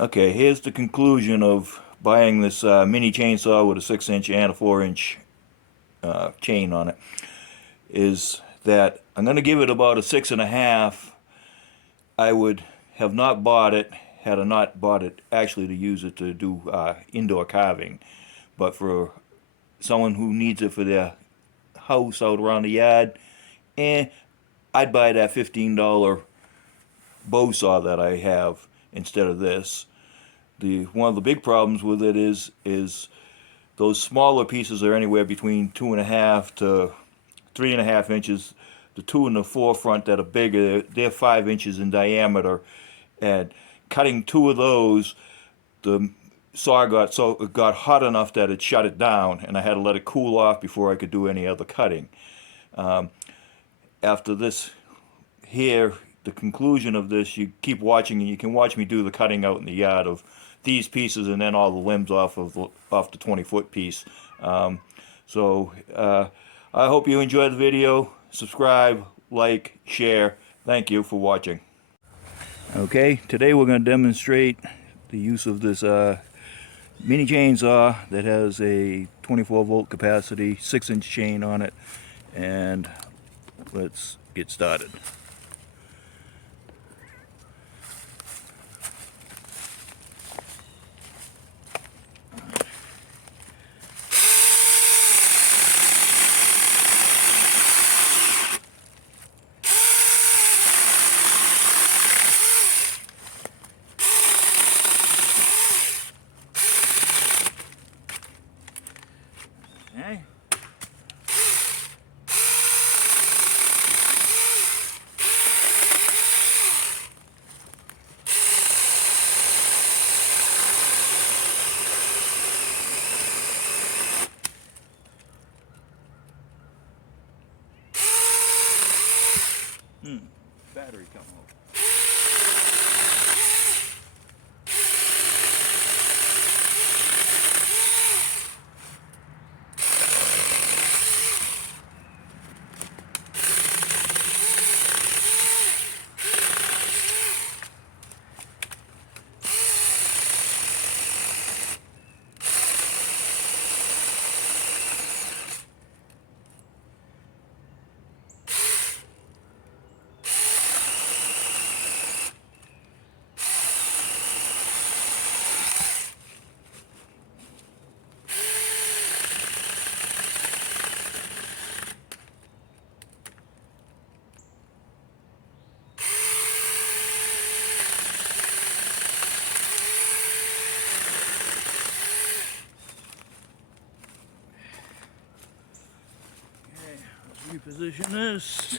Okay, here's the conclusion of buying this mini chainsaw with a 6-inch and a 4-inch chain on it. Is that I'm going to give it about a 6.5. I would have not bought it had I not bought it actually to use it to do indoor carving. But for someone who needs it for their house out around the yard, eh, I'd buy that $15 bow saw that I have instead of this. The one of the big problems with it is those smaller pieces are anywhere between 2.5 to 3.5 inches. The two in the forefront that are bigger, they're 5 inches in diameter, and cutting two of those, the saw got hot enough that it shut it down, and I had to let it cool off before I could do any other cutting. After this here, the conclusion of this, you keep watching and you can watch me do the cutting out in the yard of these pieces and then all the limbs off the 20-foot piece. I hope you enjoyed the video. Subscribe, like, share. Thank you for watching. Okay, today we're going to demonstrate the use of this mini chainsaw that has a 24 volt capacity, 6-inch chain on it, and let's get started. Okay. Battery come over. Reposition this.